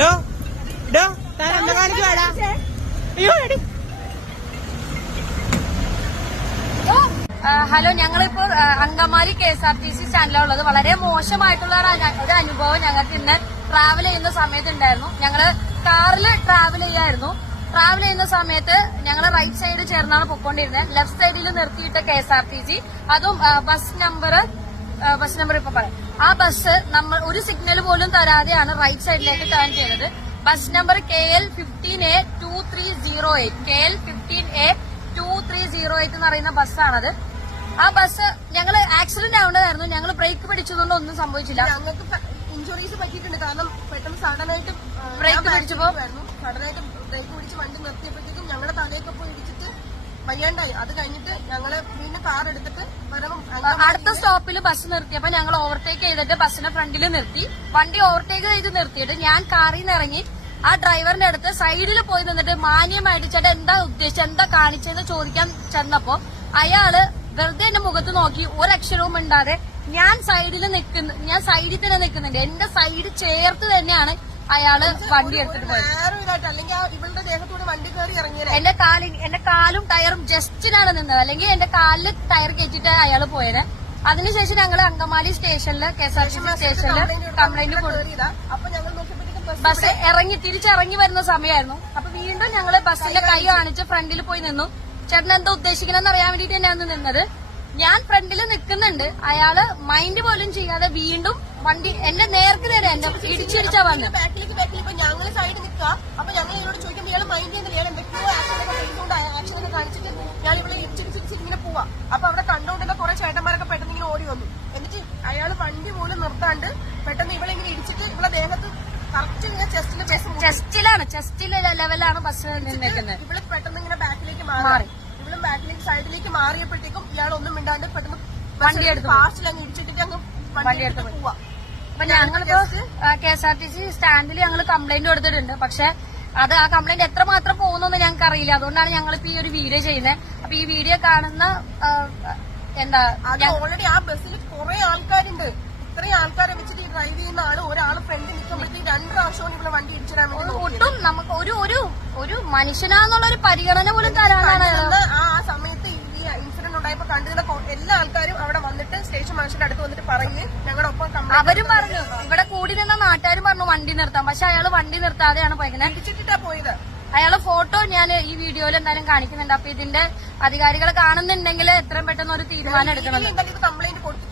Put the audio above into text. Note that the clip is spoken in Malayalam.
ഡോ ഡോ. താൻ എന്താ കാണിച്ചു വേടാ. അയ്യോ എടി. ഹലോ ഞങ്ങളിപ്പോ Angamaly K S R T C സ്റ്റാൻഡിലുള്ളത് ഉള്ളത് വളരെ മോശമായിട്ടുള്ള ഒരു അനുഭവം ഞങ്ങൾക്ക് ഇന്ന് ട്രാവൽ ചെയ്യുന്ന സമയത്ത് ഉണ്ടായിരുന്നു. ഞങ്ങൾ കാറിൽ ട്രാവൽ ചെയ്യായിരുന്നു. ട്രാവൽ ചെയ്യുന്ന സമയത്ത് ഞങ്ങൾ റൈറ്റ് സൈഡ് ചേർന്നാണ് പൊക്കോണ്ടിരുന്നത്. ലെഫ്റ്റ് സൈഡിൽ നിർത്തിയിട്ട K S R T C. അതും ബസ് നമ്പർ ബസ് നമ്പർ ഇപ്പൊ പറയാം. ആ ബസ് നമ്മൾ ഒരു സിഗ്നൽ പോലും തരാതെയാണ് റൈറ്റ് സൈഡിലേക്ക് ടേൺ ചെയ്തത് bus number K L fifteen A two three zero eight K L fifteen A two three zero eight എന്ന് പറയുന്ന ബസ്സാണത് ആ ബസ് ഞങ്ങൾ ആക്സിഡന്റ് ആവേണ്ടതായിരുന്നു ഞങ്ങൾ ബ്രേക്ക് പിടിച്ചതുകൊണ്ട് ഒന്നും സംഭവിച്ചില്ല. ഞങ്ങൾക്ക് ഇഞ്ചുറീസ് പറ്റിയിട്ടുണ്ട്. കാരണം പെട്ടെന്ന് സഡനായിട്ട് ബ്രേക്ക് പിടിച്ചപ്പോ? സഡനായിട്ട് ബ്രേക്ക് പിടിച്ച് വണ്ടി നിർത്തിയപ്പോഴത്തേക്കും ഞങ്ങളുടെ തലയൊക്കെ പോയി ഇടിച്ചിട്ട് വയ്യാണ്ടായി. അത് കഴിഞ്ഞിട്ട് ഞങ്ങൾ വീണ്ടും കാർ എടുത്തിട്ട് അടുത്ത സ്റ്റോപ്പിൽ ബസ് നിർത്തിയപ്പോ ഞങ്ങൾ ഓവർടേക്ക് ചെയ്തിട്ട് ബസ്സിന്റെ ഫ്രണ്ടിൽ നിർത്തി. വണ്ടി ഓവർടേക്ക് ചെയ്ത് നിർത്തിയിട്ട് ഞാൻ കാറിൽ നിന്ന് ഇറങ്ങി. ആ ഡ്രൈവറിന്റെ അടുത്ത് സൈഡിൽ പോയി നിന്നിട്ട് മാന്യമായിട്ട് ചേട്ടാ എന്താ ഉദ്ദേശിച്ചത്? എന്താ കാണിച്ചതെന്ന് ചോദിക്കാൻ ചെന്നപ്പോ അയാൾ വെറുതെ എന്റെ മുഖത്ത് നോക്കി ഒരക്ഷരവും ഇണ്ടാതെ ഞാൻ സൈഡിൽ നിൽക്കുന്നു ഞാൻ സൈഡിൽ തന്നെ നിൽക്കുന്നുണ്ട്. എന്റെ സൈഡ് ചേർത്ത് തന്നെയാണ് അയാൾ വണ്ടി എടുത്തിട്ട് പോയത്. എന്റെ കാലി എന്റെ കാലും ടയറും ജസ്റ്റിനാണ് നിന്നത്. അല്ലെങ്കിൽ എന്റെ കാലിൽ ടയർ കയറ്റിട്ട് അയാൾ പോയത്. അതിനുശേഷം ഞങ്ങൾ അങ്കമാലി സ്റ്റേഷനിൽ K S R T C സ്റ്റേഷനിൽ കംപ്ലൈന്റ് കൊടുത്തു ബസ് ഇറങ്ങി തിരിച്ചിറങ്ങി വരുന്ന സമയമായിരുന്നു അപ്പൊ വീണ്ടും ഞങ്ങൾ ബസ്സിന്റെ കൈ കാണിച്ച് ഫ്രണ്ടിൽ പോയി നിന്നു. ചേട്ടൻ എന്താ ഉദ്ദേശിക്കണമെന്ന് അറിയാൻ വേണ്ടിട്ട് തന്നെയാണ് നിന്നത്. ഞാൻ ഫ്രണ്ടിൽ നിൽക്കുന്നുണ്ട് അയാൾ മൈൻഡ് പോലും ചെയ്യാതെ വീണ്ടും വണ്ടി എന്റെ നേർക്ക് നേരെ എന്റെ ഇടിച്ചിടിച്ചാ വന്നത് ബാക്കിലേക്ക് ബാക്കിൽ ഇപ്പൊ ഞങ്ങൾ സൈഡ് നിൽക്കുക അപ്പൊ ഞങ്ങൾ ഇവരോട് ചോദിക്കുമ്പോൾ ഇയാൾ മൈൻഡ് ചെയ്യുന്നില്ല. ഇയാൾ എന്തൊക്കെയോ ആക്ഷൻ ഒക്കെ ചെയ്തുകൊണ്ട് കാണിച്ചിട്ട് ഞാൻ ഇവിടെ ഇടിച്ചിടിച്ചിടിച്ച് ഇങ്ങനെ പോവാ. അപ്പൊ അവിടെ കണ്ടുകൊണ്ടുള്ള കുറെ ചേട്ടന്മാരൊക്കെ പെട്ടെന്ന് ഇങ്ങനെ ഓടി വന്നു. എന്നിട്ട് അയാൾ വണ്ടി പോലും നിർത്താണ്ട് പെട്ടെന്ന് ഇവിടെ ഇങ്ങനെ ഇടിച്ചിട്ട് ഇവിടെ ദേഹത്ത് കറക്റ്റ് ഇങ്ങനെ ചെസ്റ്റിൽ ബസ് ചെസ്റ്റിലാണ് ചെസ്റ്റിലെ ലെവലാണ് ബസ് നിന്നേക്കുന്നത് ഇവിടെ പെട്ടെന്ന് ഇങ്ങനെ ബാക്കിലേക്ക് മാറി. ഇവിടെ ഇവളും ബാക്കിലേക്ക് സൈഡിലേക്ക് മാറിയപ്പോഴത്തേക്കും ഇയാൾ ഒന്നും മിണ്ടാണ്ട് പെട്ടെന്ന് വണ്ടി എടുത്ത് പോയി. ഫാസ്റ്റിൽ അങ്ങ് ഇടിച്ചിട്ട് അങ്ങ് വണ്ടി എടുത്ത് പോവാ. അപ്പൊ ഞങ്ങളിപ്പോ K S R T C സ്റ്റാൻഡിൽ ഞങ്ങൾ കംപ്ലൈന്റ് കൊടുത്തിട്ടുണ്ട്. പക്ഷെ അത് ആ കംപ്ലൈന്റ് എത്രമാത്രം പോകുന്നു ഞങ്ങൾക്ക് അറിയില്ല. അതുകൊണ്ടാണ് ഞങ്ങൾ ഈ ഒരു വീഡിയോ ചെയ്യുന്നത് അപ്പൊ ഈ വീഡിയോ കാണുന്ന എന്താ ഓൾറെഡി ആ ബസ്സിൽ കുറെ ആൾക്കാരുണ്ട്. ഇത്രയും ആൾക്കാരെ വെച്ചിട്ട് ഈ ഡ്രൈവ് ചെയ്യുന്ന ആൾ ഒരാൾ ഫ്രണ്ട് നിൽക്കുമ്പോഴത്തേക്ക് രണ്ട് പ്രാവശ്യവും ഇവിടെ വണ്ടി ഇടിച്ചിടാൻ വേണ്ടി. ഒട്ടും നമുക്ക് ഒരു ഒരു ഒരു മനുഷ്യനാന്നുള്ള ഒരു പരിഗണന പോലും തരാനാണ് ആ സമയത്ത് ഈ ഇൻസിഡന്റ് ഉണ്ടായപ്പോ കണ്ടിരുന്ന എല്ലാ ആൾക്കാരും സ്റ്റേഷൻ മാഷിന്റെ അടുത്ത് വന്നിട്ട് പറഞ്ഞ് ഞങ്ങളുടെ ഒപ്പം അവരും പറഞ്ഞു. ഇവിടെ കൂടി നിന്ന നാട്ടുകാരും പറഞ്ഞു വണ്ടി നിർത്താം. പക്ഷെ അയാൾ വണ്ടി നിർത്താതെയാണ് പോയത് ഇടിച്ചിട്ടിട്ടാ പോയത്. അയാളെ ഫോട്ടോ ഞാൻ ഈ വീഡിയോയിൽ എന്തായാലും കാണിക്കുന്നുണ്ട്. അപ്പൊ ഇതിന്റെ അധികാരികൾ കാണുന്നുണ്ടെങ്കിൽ എത്രയും പെട്ടെന്ന് ഒരു തീരുമാനം എടുക്കണം കംപ്ലൈന്റ് പക്ഷെ